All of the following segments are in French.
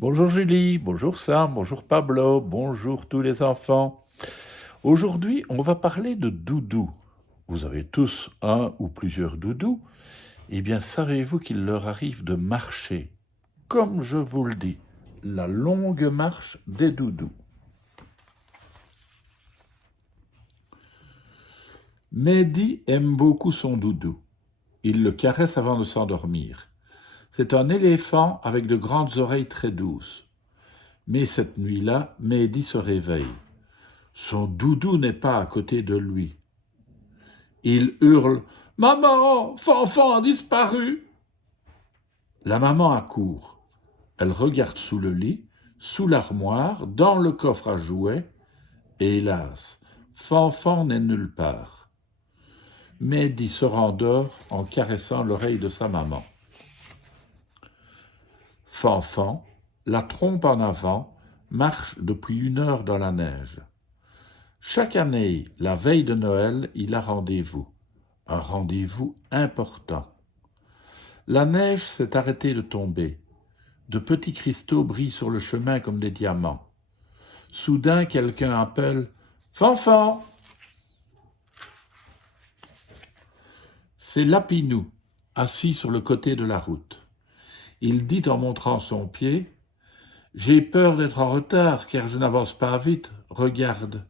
Bonjour Julie, bonjour Sam, bonjour Pablo, bonjour tous les enfants. Aujourd'hui, on va parler de doudou. Vous avez tous un ou plusieurs doudous. Eh bien, savez-vous qu'il leur arrive de marcher, comme je vous le dis, la longue marche des doudous. Mehdi aime beaucoup son doudou. Il le caresse avant de s'endormir. C'est un éléphant avec de grandes oreilles très douces. Mais cette nuit-là, Mehdi se réveille. Son doudou n'est pas à côté de lui. Il hurle « Maman, Fanfan a disparu !» La maman accourt. Elle regarde sous le lit, sous l'armoire, dans le coffre à jouets, et hélas, Fanfan n'est nulle part. Mehdi se rendort en caressant l'oreille de sa maman. Fanfan, la trompe en avant, marche depuis 1 heure dans la neige. Chaque année, la veille de Noël, il a rendez-vous. Un rendez-vous important. La neige s'est arrêtée de tomber. De petits cristaux brillent sur le chemin comme des diamants. Soudain, quelqu'un appelle « Fanfan !» C'est Lapinou, assis sur le côté de la route. Il dit en montrant son pied « J'ai peur d'être en retard car je n'avance pas vite, regarde !»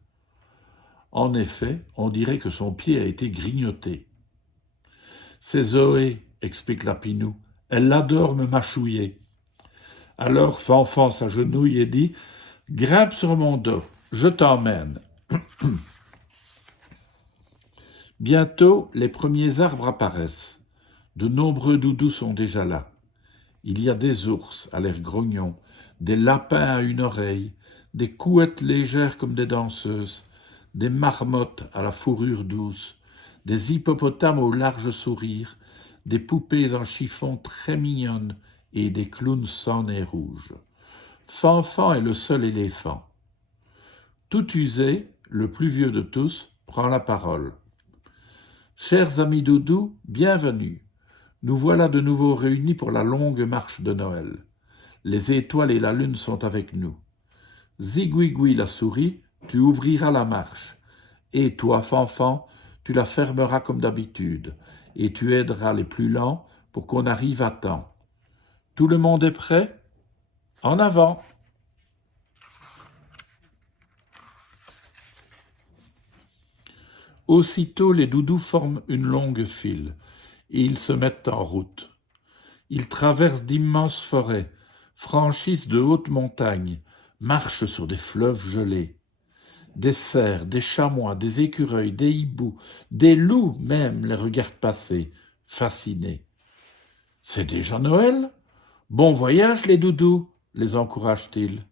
En effet, on dirait que son pied a été grignoté. « C'est Zoé, » explique Lapinou. « Elle adore me mâchouiller. » Alors Fanfan s'agenouille et dit « Grimpe sur mon dos, je t'emmène. » Bientôt, les premiers arbres apparaissent. De nombreux doudous sont déjà là. Il y a des ours à l'air grognon, des lapins à une oreille, des couettes légères comme des danseuses, des marmottes à la fourrure douce, des hippopotames au large sourire, des poupées en chiffon très mignonnes et des clowns sans nez rouge. Fanfan est le seul éléphant. Tout usé, le plus vieux de tous, prend la parole. « Chers amis doudous, bienvenue. Nous voilà de nouveau réunis pour la longue marche de Noël. Les étoiles et la lune sont avec nous. Zigouigoui la souris, tu ouvriras la marche. Et toi, Fanfan, tu la fermeras comme d'habitude, et tu aideras les plus lents pour qu'on arrive à temps. Tout le monde est prêt? En avant! Aussitôt, les doudous forment une longue file, et ils se mettent en route. Ils traversent d'immenses forêts, franchissent de hautes montagnes, marchent sur des fleuves gelés. Des cerfs, des chamois, des écureuils, des hiboux, des loups même les regardent passer, fascinés. « C'est déjà Noël? Bon voyage les doudous !» les encourage-t-il.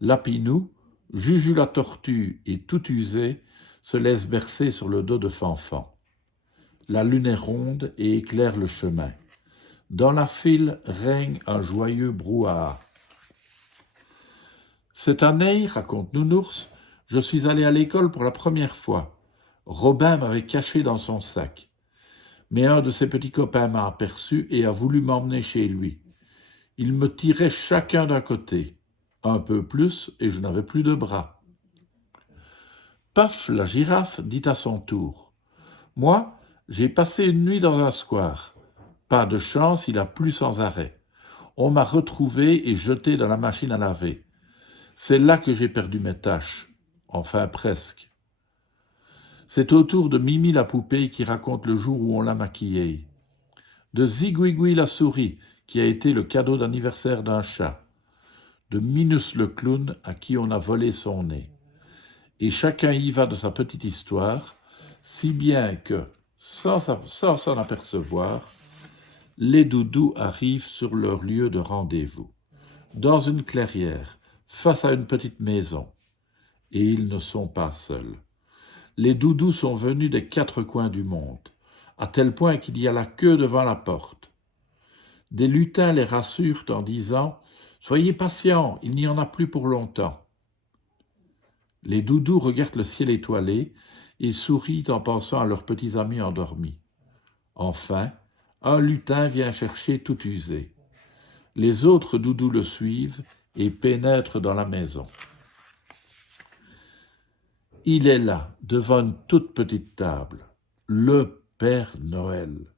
Lapinou, Juju la tortue et tout usé se laisse bercer sur le dos de Fanfan. La lune est ronde et éclaire le chemin. Dans la file règne un joyeux brouhaha. Cette année, raconte Nounours, je suis allé à l'école pour la première fois. Robin m'avait caché dans son sac. Mais un de ses petits copains m'a aperçu et a voulu m'emmener chez lui. Ils me tiraient chacun d'un côté. Un peu plus et je n'avais plus de bras. Paf, la girafe dit à son tour. Moi, j'ai passé une nuit dans un square. Pas de chance, il a plu sans arrêt. On m'a retrouvé et jeté dans la machine à laver. C'est là que j'ai perdu mes taches. Enfin, presque. C'est au tour de Mimi la poupée qui raconte le jour où on l'a maquillée. De Zigouigoui la souris, qui a été le cadeau d'anniversaire d'un chat. De Minus le clown, à qui on a volé son nez. Et chacun y va de sa petite histoire, si bien que, sans s'en apercevoir, les doudous arrivent sur leur lieu de rendez-vous, dans une clairière, face à une petite maison. Et ils ne sont pas seuls. Les doudous sont venus des 4 coins du monde, à tel point qu'il y a la queue devant la porte. Des lutins les rassurent en disant « Soyez patients, il n'y en a plus pour longtemps ». Les doudous regardent le ciel étoilé et sourient en pensant à leurs petits amis endormis. Enfin, un lutin vient chercher tout usé. Les autres doudous le suivent et pénètrent dans la maison. Il est là, devant une toute petite table, le Père Noël.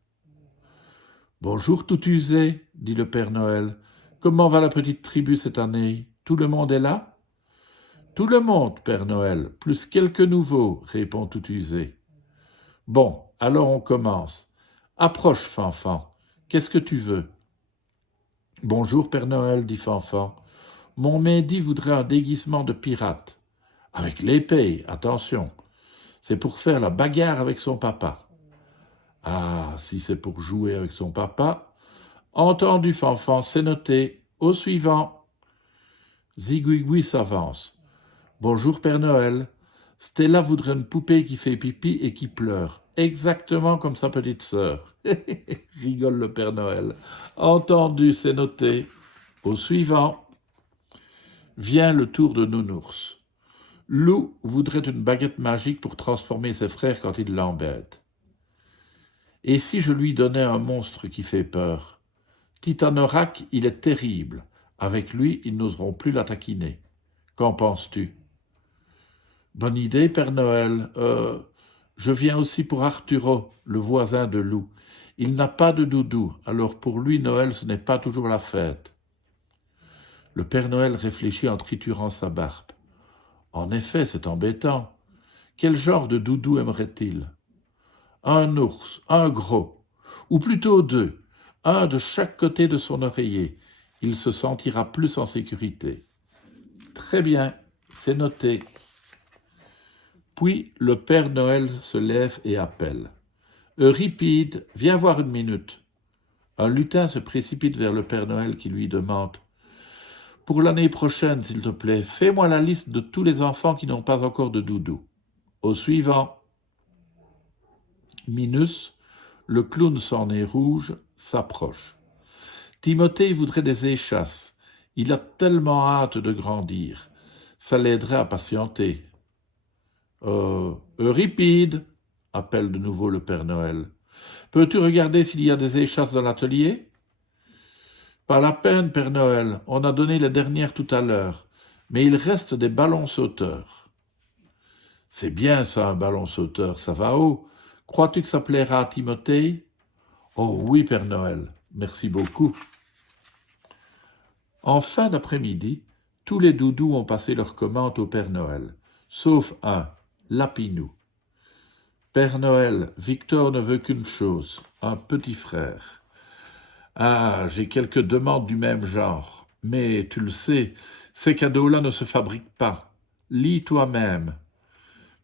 « Bonjour tout usé, dit le Père Noël. Comment va la petite tribu cette année? Tout le monde est là? Tout le monde, Père Noël, plus quelques nouveaux, répond tout usé. Bon, alors on commence. Approche, Fanfan. Qu'est-ce que tu veux? Bonjour, Père Noël, dit Fanfan. Mon Mehdi voudrait un déguisement de pirate. Avec l'épée, attention. C'est pour faire la bagarre avec son papa. Ah, si c'est pour jouer avec son papa. Entendu, Fanfan, c'est noté. Au suivant. Zigouigoui s'avance. Bonjour, Père Noël. Stella voudrait une poupée qui fait pipi et qui pleure, exactement comme sa petite sœur. Rigole le Père Noël. Entendu, c'est noté. Au suivant. Vient le tour de Nounours. Lou voudrait une baguette magique pour transformer ses frères quand ils l'embêtent. Et si je lui donnais un monstre qui fait peur? Titanorak, il est terrible. Avec lui, ils n'oseront plus la taquiner. Qu'en penses-tu? Bonne idée, Père Noël. Je viens aussi pour Arturo, le voisin de Lou. Il n'a pas de doudou, alors pour lui, Noël, ce n'est pas toujours la fête. Le Père Noël réfléchit en triturant sa barbe. En effet, c'est embêtant. Quel genre de doudou aimerait-il? Un ours, un gros, ou plutôt deux, un de chaque côté de son oreiller. Il se sentira plus en sécurité. Très bien, c'est noté. Puis le Père Noël se lève et appelle. Euripide, viens voir une minute. Un lutin se précipite vers le Père Noël qui lui demande. Pour l'année prochaine, s'il te plaît, fais-moi la liste de tous les enfants qui n'ont pas encore de doudou. Au suivant. Minus, le clown sans nez rouge, s'approche. Timothée voudrait des échasses. Il a tellement hâte de grandir. Ça l'aiderait à patienter. Euripide, appelle de nouveau le Père Noël. Peux-tu regarder s'il y a des échasses dans l'atelier? Pas la peine, Père Noël, on a donné les dernières tout à l'heure, mais il reste des ballons sauteurs. C'est bien ça, un ballon sauteur, ça va haut. Crois-tu que ça plaira à Timothée? Oh oui, Père Noël, merci beaucoup. En fin d'après-midi, tous les doudous ont passé leur commande au Père Noël, sauf un, Lapinou. Père Noël, Victor ne veut qu'une chose, un petit frère. Ah, j'ai quelques demandes du même genre, mais tu le sais, ces cadeaux-là ne se fabriquent pas. Lis toi-même.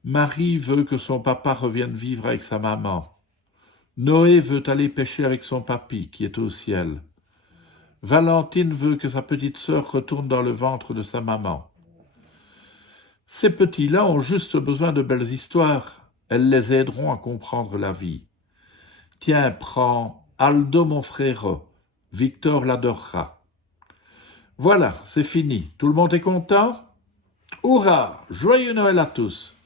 Marie veut que son papa revienne vivre avec sa maman. Noé veut aller pêcher avec son papy, qui est au ciel. Valentine veut que sa petite sœur retourne dans le ventre de sa maman. Ces petits-là ont juste besoin de belles histoires. Elles les aideront à comprendre la vie. Tiens, prends Aldo mon frère. Victor l'adorera. Voilà, c'est fini. Tout le monde est content? Hurrah! Joyeux Noël à tous!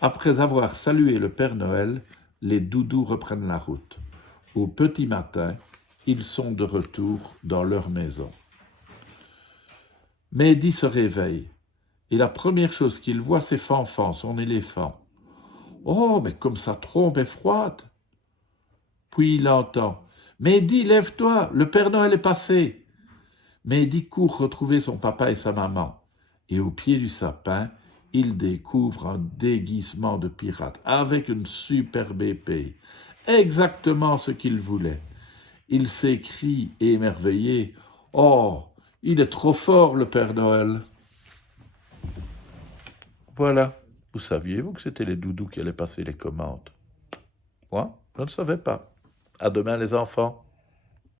Après avoir salué le Père Noël, les doudous reprennent la route. Au petit matin, ils sont de retour dans leur maison. Mehdi se réveille, et la première chose qu'il voit, c'est Fanfan, son éléphant. Oh, mais comme sa trompe est froide! Puis il entend. Mehdi, lève-toi, le Père Noël est passé. Mehdi court retrouver son papa et sa maman. Et au pied du sapin, il découvre un déguisement de pirate avec une superbe épée. Exactement ce qu'il voulait. Il s'écrie émerveillé. Oh, il est trop fort, le Père Noël. Voilà. Vous saviez-vous que c'était les doudous qui allaient passer les commandes? Moi, je ne savais pas. À demain, les enfants.